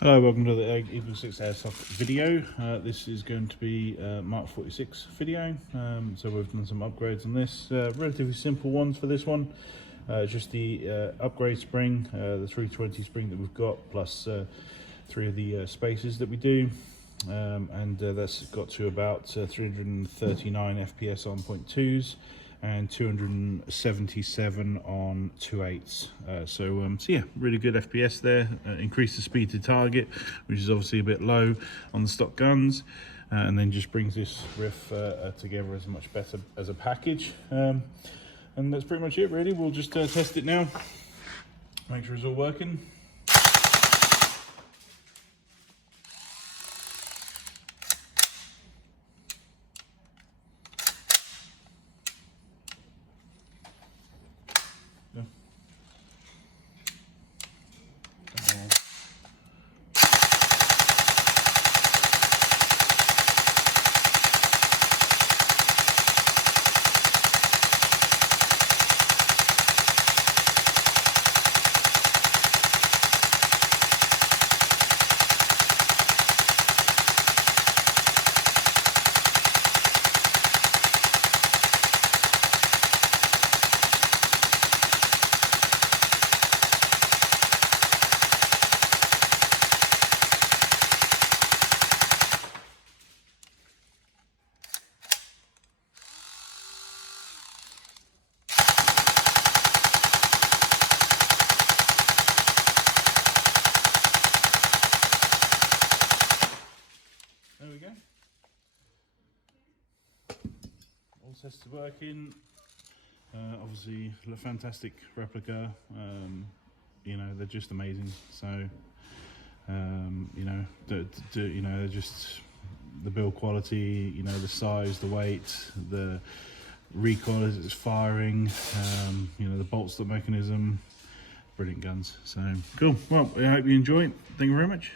Hello, welcome to the EagleSix Airsoft video. This is going to be Mark 46 video. So we've done some upgrades on this, relatively simple ones for this one. Just the upgrade spring, the 320 spring that we've got, plus 3 of the spaces that we do. And that's got to about 339 FPS on 0.2s and 277 on 2.8s. So yeah, really good FPS there. Increase the speed to target, which is obviously a bit low on the stock guns, and then just brings this riff together as much better as a package. And that's pretty much it, really. We'll just test it now, make sure it's all working. Yeah. There we go. All sets to working. Obviously, a fantastic replica. You know, they're just amazing. So, you know, they're just the build quality. You know, the size, the weight, the recoil as it's firing. You know, the bolt stop mechanism. Brilliant guns. So cool. Well, I hope you enjoy it. Thank you very much.